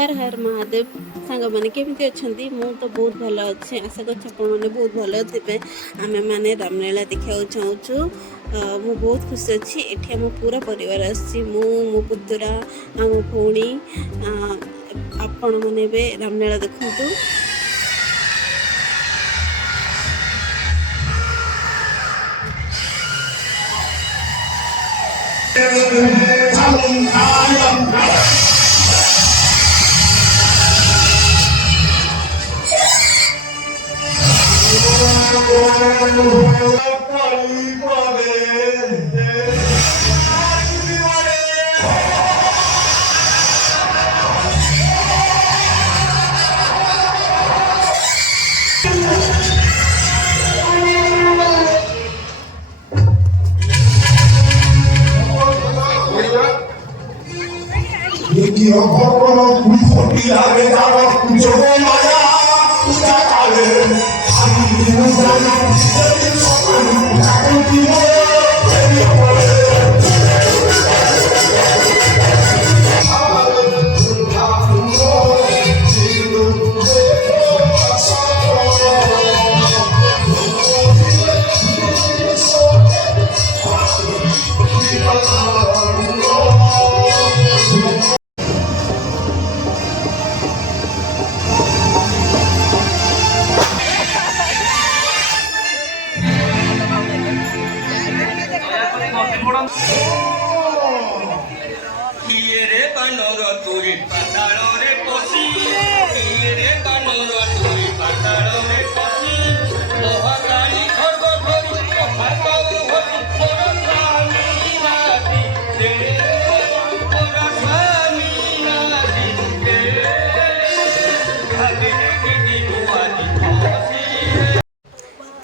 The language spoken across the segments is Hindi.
हर हर महादेव सांग मैंने केमी अच्छा मु तो बहुत भल अच्छे आशा कर बहुत भल थे आम मैंने रामलीला देखा चाहूँ मु बहुत खुशी अच्छी एठी आम पूरा परिवार आसी मो पुतुरा आम भौणी आपण मैंने रामलीला देखु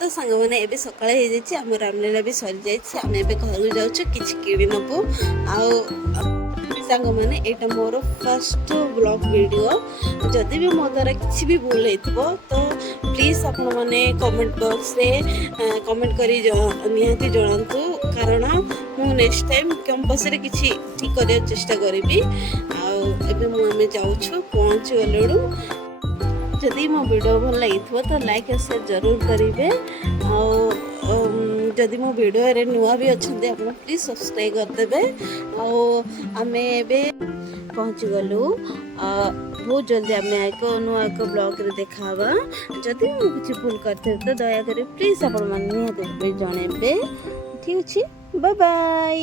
तो सांग मैंने एबे सकाळ हो जाए आम रामलीला भी सरी जाए आम ए घर जाऊँ कि किणी नबू सांग मैंने यहाँ मोर फर्स्ट ब्लॉग वीडियो जदि भी मो द्वारा किसी भी भूल हो तो प्लीज आपण मैंने कमेंट बॉक्स रे कमेंट करी निहाती जनातु कारण मु नेक्स्ट टाइम कैंपस रे किसी ठीक कर चेष्टा करी आम जाऊँ पहुँची गलु जदि मो वीडियो भल लगी तो लाइक और शेयर जरूर करेंगे जदि मो वीडियो रे नुआ भी अच्छा आप प्लीज सब्सक्राइब करदे आम ए पहुँची गलु बहुत जल्दी आम एक नुआ एक ब्लॉग रे देखा जदि मुझे किसी भूल करते तो दयाकोरी प्लीज आप जनइबे ठीक अच्छे बाय बाय।